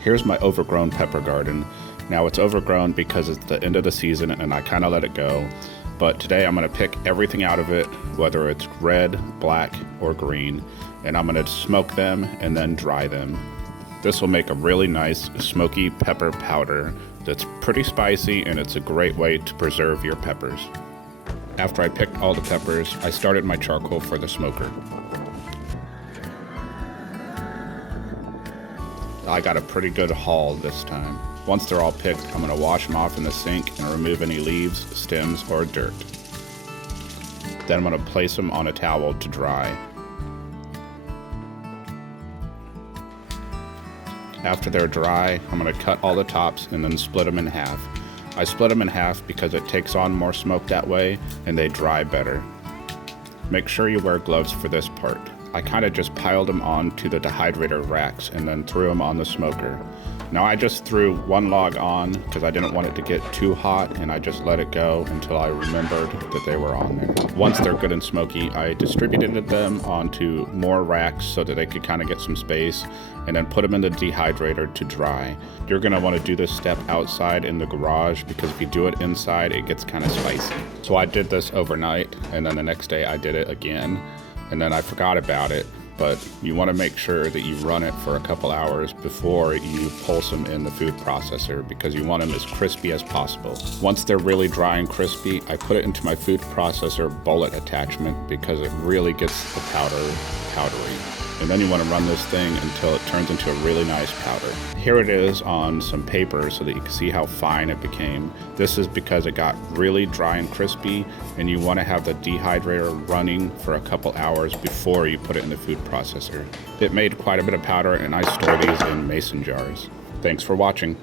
Here's my overgrown pepper garden. Now it's overgrown because it's the end of the season and I kind of let it go. But today I'm going to pick everything out of it, whether it's red, black, or green, and I'm going to smoke them and then dry them. This will make a really nice smoky pepper powder that's pretty spicy, and it's a great way to preserve your peppers. After I picked all the peppers, I started my charcoal for the smoker. I got a pretty good haul this time. Once they're all picked, I'm going to wash them off in the sink and remove any leaves, stems, or dirt. Then I'm going to place them on a towel to dry. After they're dry, I'm going to cut all the tops and then split them in half. I split them in half because it takes on more smoke that way and they dry better. Make sure you wear gloves for this part. I kind of just piled them onto the dehydrator racks and then threw them on the smoker. Now I just threw one log on because I didn't want it to get too hot, and I just let it go until I remembered that they were on there. Once they're good and smoky, I distributed them onto more racks so that they could kind of get some space, and then put them in the dehydrator to dry. You're going to want to do this step outside in the garage because if you do it inside, it gets kind of spicy. So I did this overnight, and then the next day I did it again, and then I forgot about it. But you want to make sure that you run it for a couple hours before you pulse them in the food processor because you want them as crispy as possible. Once they're really dry and crispy, I put it into my food processor bullet attachment because it really gets the powder powdery. And then you want to run this thing until it turns into a really nice powder. Here it is on some paper so that you can see how fine it became. This is because it got really dry and crispy, and you want to have the dehydrator running for a couple hours before you put it in the food processor. It made quite a bit of powder, and I store these in mason jars. Thanks for watching.